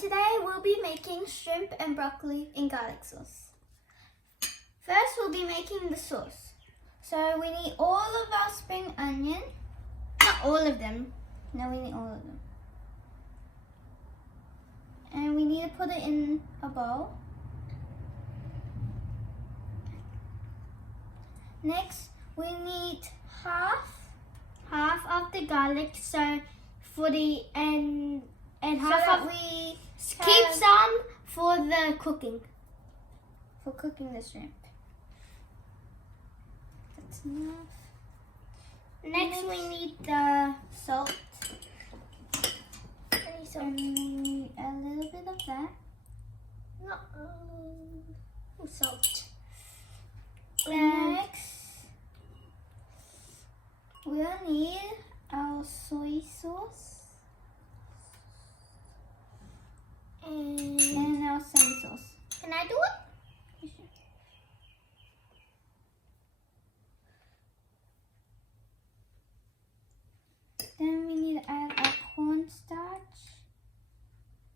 today we'll be making shrimp and broccoli in garlic sauce. First we'll be making the sauce. So we need all of our spring onion. Not all of them. No, we need all of them. And we need to put it in a bowl. Next, we need half of the garlic, so for the and half So of we Keep some for the cooking. for cooking the shrimp. That's enough. Next we need the Salt. And we need a little bit of that. salt. Next, we'll need our soy sauce and our soy sauce. Can I do it? Then we need to add our cornstarch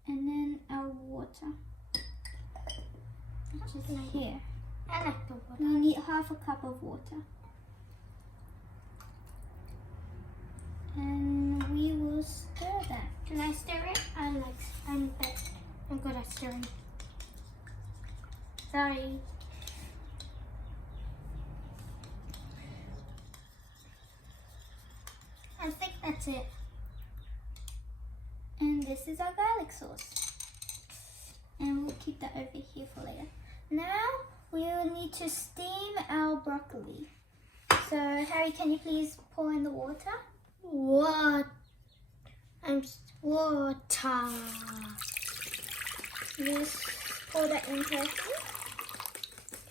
and then our water, which is here. I like the water. We need half a cup of water. And we will stir that. Can I stir it? I'm good at stirring. Sorry. I think that's it. And this is our garlic sauce. And we'll keep that over here for later. Now we will need to steam our broccoli. So Harry, can you please pour in the water? What? Water. Just pour that in carefully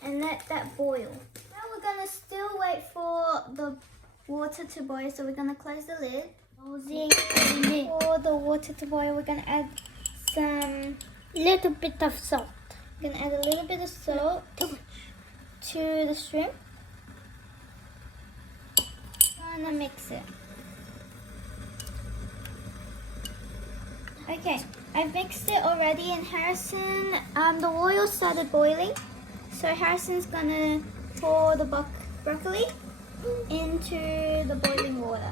and let that boil. Now we're gonna still wait for the water to boil, so we're gonna close the lid. For the water to boil, we're gonna add some Little bit of salt. We're gonna add a little bit of salt to the shrimp. Gonna mix it. Okay, I've mixed it already, and Harrison, the oil started boiling, so Harrison's gonna pour the broccoli into the boiling water.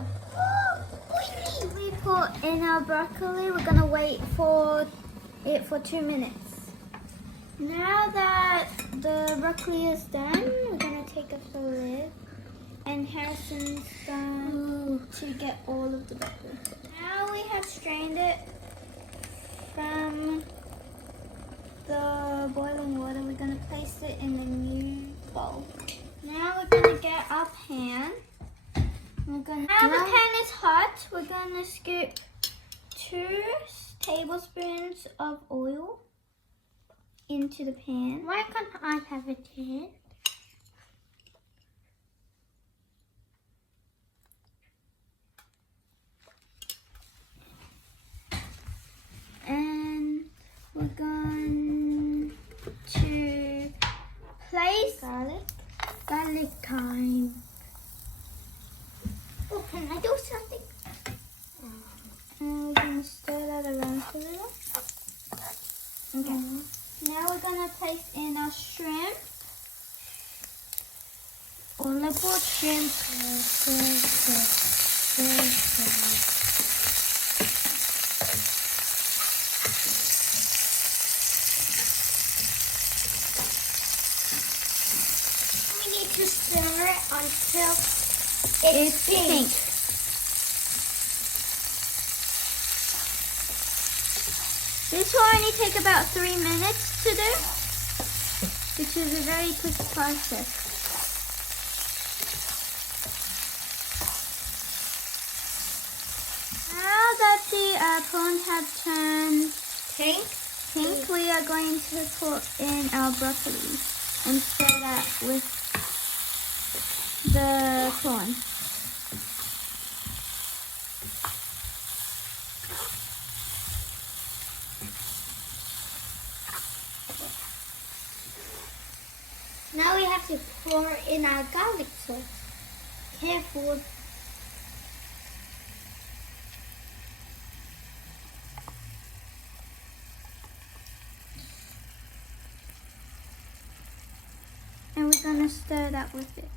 We put in our broccoli. We're gonna wait for it for 2 minutes. Now that the broccoli is done, we're gonna take off the lid, and Harrison's going to get all of the broccoli. Now we have strained it from the boiling water. We're gonna place it in the new bowl. Now we're gonna get our pan. Now the pan is hot. We're gonna scoop 2 tablespoons of oil into the pan. Why can't I have it here? And we're going to place Garlic time. Oh, can I do something? and we're going to stir that around a little. Okay. Now we're going to place in our shrimp. All about shrimp. We need to stir it until it's pink. This will only take about 3 minutes to do, which is a very quick process. Now that the prawns have turned Pink? pink, we are going to put in our broccoli and stir that with the prawn. Now we have to pour in our garlic sauce. Careful. gonna stir that with it.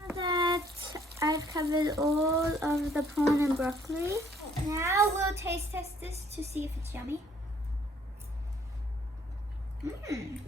Now that I've covered all of the prawn and broccoli, now we'll taste test this to see if it's yummy. Mmm.